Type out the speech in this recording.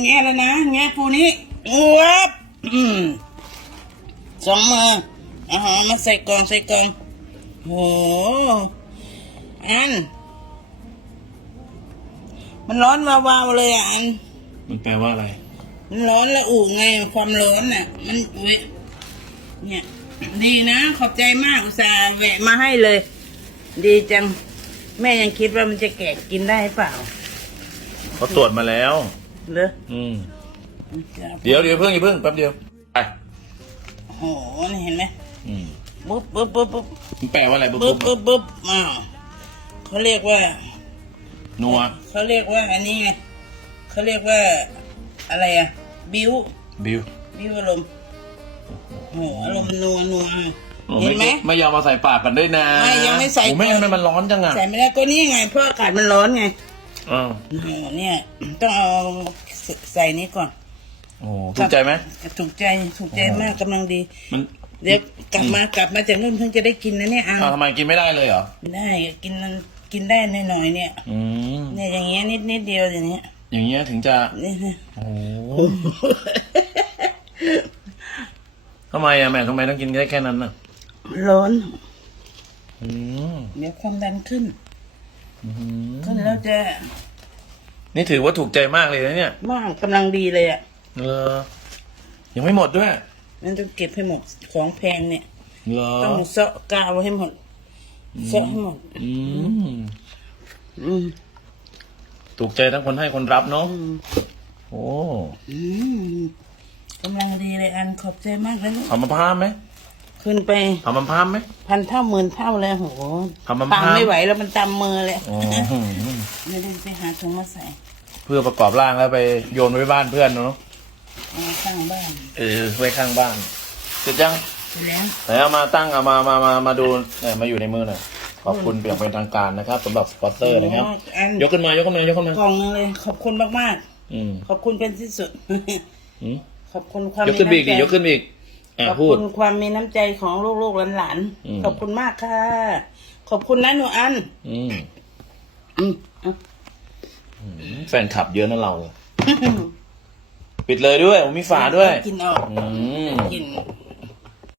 แง่แล้วนะแง่ปูนี้วับอืมสองมือเอาหามาใส่กล่องใส่กล่องโหอัน มันร้อนวาวๆเลยอะอัน มันแปลว่าอะไร มันร้อนละอุไงความร้อนน่ะ มันเว้ยเนี่ย ดีนะ ขอบใจมากอุตส่าห์แวะมาให้เลย ดีจัง แม่ยังคิดว่ามันจะแกะกินได้เปล่าเขาตรวจมาแล้ว เหรออืมเดี๋ยวเดี๋ยวเพิ่งอย่าเพิ่งแป๊บเดียวไปโอ้โหนี่เห็นไหมอืมปุ๊บปุ๊บปุ๊บปุ๊บมันแปลว่าอะไรบุ๊บปุ๊บบุ๊ปุ๊บปุ๊บอ้าวเขาเรียกว่านัวเขาเรียกว่าอันนี้ไงเขาเรียกว่าอะไรอะบิวบิวบิวอารมณ์โอ้โหอารมณ์นัวนัวโอ้เห็นไหมไม่ยอมมาใส่ปากกันด้วยนะไม่ยังไม่ใส่โอ้ไม่ก่อนทำไมมันร้อนจังอะใส่ไม่ได้ก็นี่ไงเพราะอากาศมันร้อนไง อ้าวโอ้โหเนี่ยต้องเอาใส่นี้ก่อน โอ้ถูกใจไหม ถูกใจถูกใจมากกำลังดี มันเดี๋ยวกลับมากลับมาจากนู่นเพิ่งจะได้กินนะเนี่ยอะอ้าวทำไมกินไม่ได้เลยเหรอ ได้กินมันกินได้หน่อยๆเนี่ย อืม เนี่ยอย่างเงี้ยนิดนิดเดียวอย่างเงี้ยอย่างเงี้ยถึงจะนี่นะโอ้ทำไมอะแม่ทำไมต้องกินได้แค่นั้นน่ะ ร้อน อืม เดี๋ยวความดันขึ้น อืมขึ้นแล้วจะนี่ถือว่าถูกใจมากเลยนะเนี่ยมากกำลังดีเลยอะเออยังไม่หมดด้วยมันต้องเก็บให้หมดของแพงเนี่ยเหรอต้องเซาะกาวให้หมดเซาะให้หมดอืมอืมถูกใจทั้งคนให้คนรับเนาะอืมโอ้อืมกำลังดีเลยอันขอบใจมากเลยลูกทำมะพร้าวไหม ขึ้นไปทำมะพร้าวไหม พันเท่าหมื่นเท่าเลยโหทำมะพร้าวทำไม่ไหวแล้วมันตำมือเลยโอ้เดี๋ยวไปหาถุงมาใส่เพื่อประกอบร่างแล้วไปโยนไว้บ้านเพื่อนเนาะเอามาข้างบ้านเออไว้ข้างบ้านเสร็จยังไปแล้วไหนเอามาตั้งเอามามามามาดูเนี่ยมาอยู่ในมือหน่อยขอบคุณเปลี่ยนเป็นทางการนะครับสำหรับสปอนเซอร์นะครับโอันยกขึ้นมายกขึ้นมายกขึ้นมากล่องนึงเลย ขอบคุณมากอืมๆ ขอบคุณเป็นที่สุด อืมขอบคุณความยกขึ้นไปอีกดิมีำใจยกขึ้นไปอีกอะ ขอบพูด คุณความมีน้ำใจของลูกๆหลานอืม ๆขอบคุณมากค่ะ ขอบคุณนะหนูอันอืมอืมเอาแฟนคลับเยอะนะเราปิดเลยด้วยผมมีฝาด้วย กินออกอืมกิน